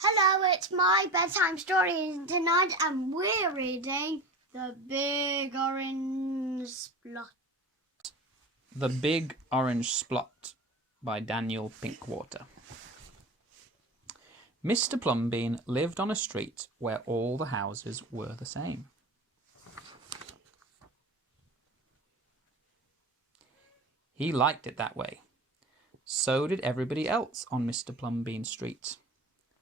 Hello, it's my bedtime story, and tonight we're reading The Big Orange Splot. The Big Orange Splot by Daniel Pinkwater. Mr. Plumbean lived on a street where all the houses were the same. He liked it that way. So did everybody else on Mr. Plumbean Street.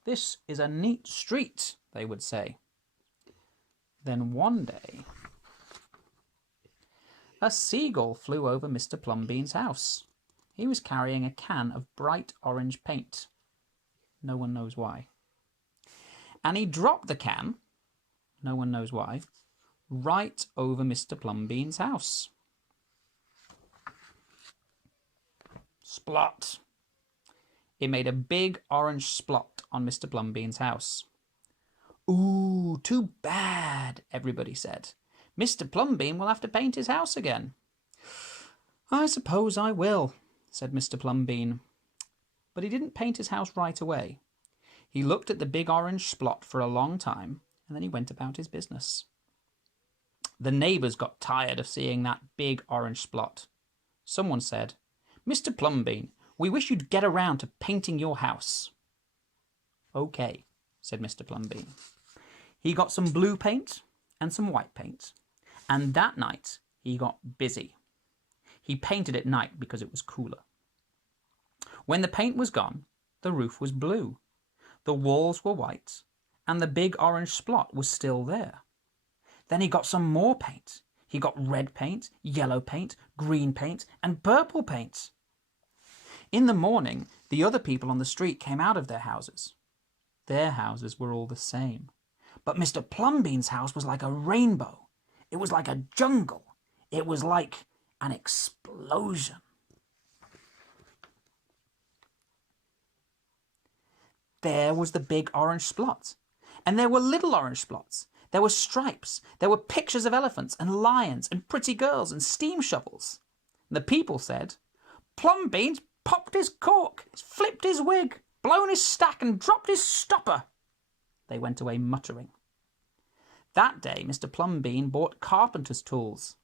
"This is a neat street," they would say. Then one day, a seagull flew over Mr. Plumbean's house. He was carrying a can of bright orange paint. No one knows why. And he dropped the can, no one knows why, right over Mr. Plumbean's house. Splot! It made a big orange splot on Mr. Plumbean's house. "Ooh, too bad," everybody said. "Mr. Plumbean will have to paint his house again." "I suppose I will," said Mr. Plumbean. But he didn't paint his house right away. He looked at the big orange splot for a long time, and then he went about his business. The neighbours got tired of seeing that big orange splot. Someone said, "Mr. Plumbean, we wish you'd get around to painting your house." "Okay," said Mr. Plumbean. He got some blue paint and some white paint, and that night he got busy. He painted at night because it was cooler. When the paint was gone, the roof was blue, the walls were white, and the big orange splot was still there. Then he got some more paint. He got red paint, yellow paint, green paint, and purple paint. In the morning, the other people on the street came out of their houses. Their houses were all the same. But Mr. Plumbean's house was like a rainbow. It was like a jungle. It was like an explosion. There was the big orange splot. And there were little orange splots. There were stripes. There were pictures of elephants and lions and pretty girls and steam shovels. And the people said, "Plumbean's popped his cork, flipped his wig, blown his stack and dropped his stopper." They went away muttering. That day Mr. Plumbean bought carpenter's tools.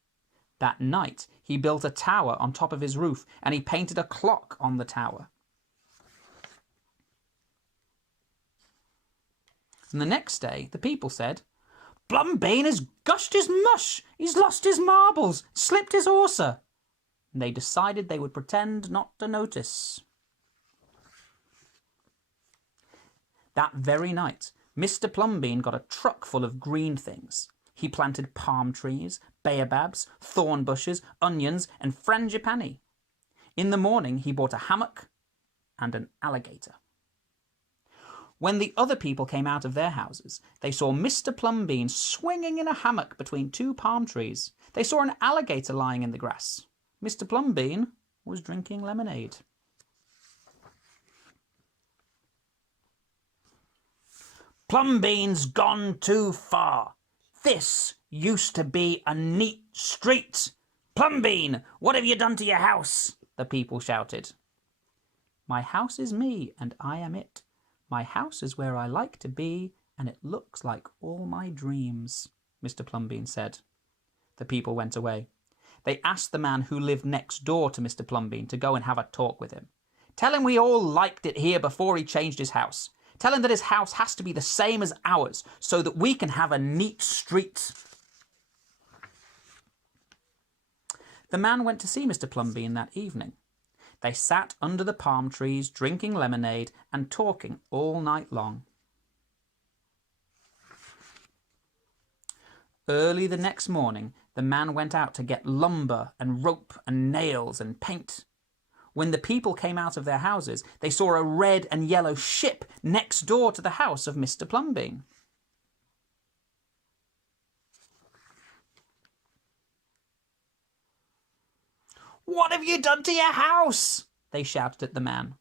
That night he built a tower on top of his roof, and he painted a clock on the tower. And the next day the people said, "Plumbean has gushed his mush, he's lost his marbles, slipped his hawser." And they decided they would pretend not to notice. That very night, Mr. Plumbean got a truck full of green things. He planted palm trees, baobabs, thorn bushes, onions, and frangipani. In the morning, he bought a hammock and an alligator. When the other people came out of their houses, they saw Mr. Plumbean swinging in a hammock between two palm trees. They saw an alligator lying in the grass. Mr. Plumbean was drinking lemonade. "Plumbean's gone too far. This used to be a neat street. Plumbean, what have you done to your house?" the people shouted. "My house is me, and I am it. My house is where I like to be, and it looks like all my dreams," Mr. Plumbean said. The people went away. They asked the man who lived next door to Mr. Plumbean to go and have a talk with him. "Tell him we all liked it here before he changed his house. Tell him that his house has to be the same as ours so that we can have a neat street." The man went to see Mr. Plumbean that evening. They sat under the palm trees, drinking lemonade and talking all night long. Early the next morning, the man went out to get lumber and rope and nails and paint. When the people came out of their houses, they saw a red and yellow ship next door to the house of Mr. Plumbean. "What have you done to your house?" they shouted at the man.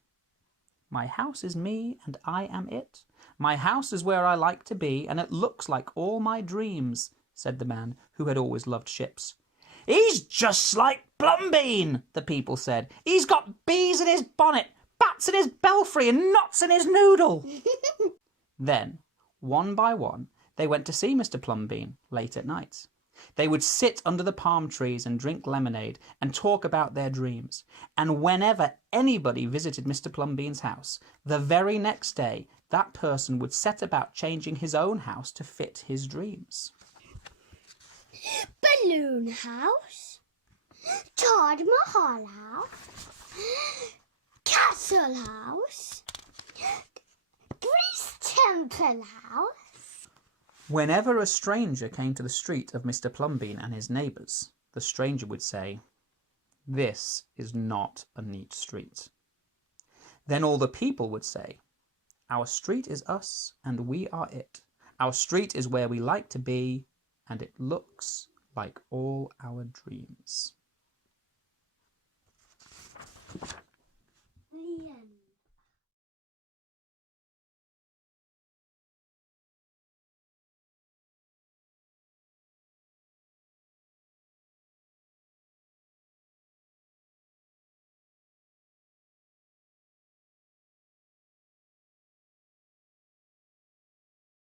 "My house is me, and I am it. My house is where I like to be, and it looks like all my dreams," said the man, who had always loved ships. "He's just like Plumbean," the people said. "He's got bees in his bonnet, bats in his belfry, and knots in his noodle." Then, one by one, they went to see Mr Plumbean late at night. They would sit under the palm trees and drink lemonade and talk about their dreams. And whenever anybody visited Mr Plumbean's house, the very next day, that person would set about changing his own house to fit his dreams. Balloon house, Taj Mahal house, castle house, Greece temple house. Whenever a stranger came to the street of Mr Plumbean and his neighbours, the stranger would say, "This is not a neat street." Then all the people would say, "Our street is us and we are it. Our street is where we like to be, and it looks like all our dreams."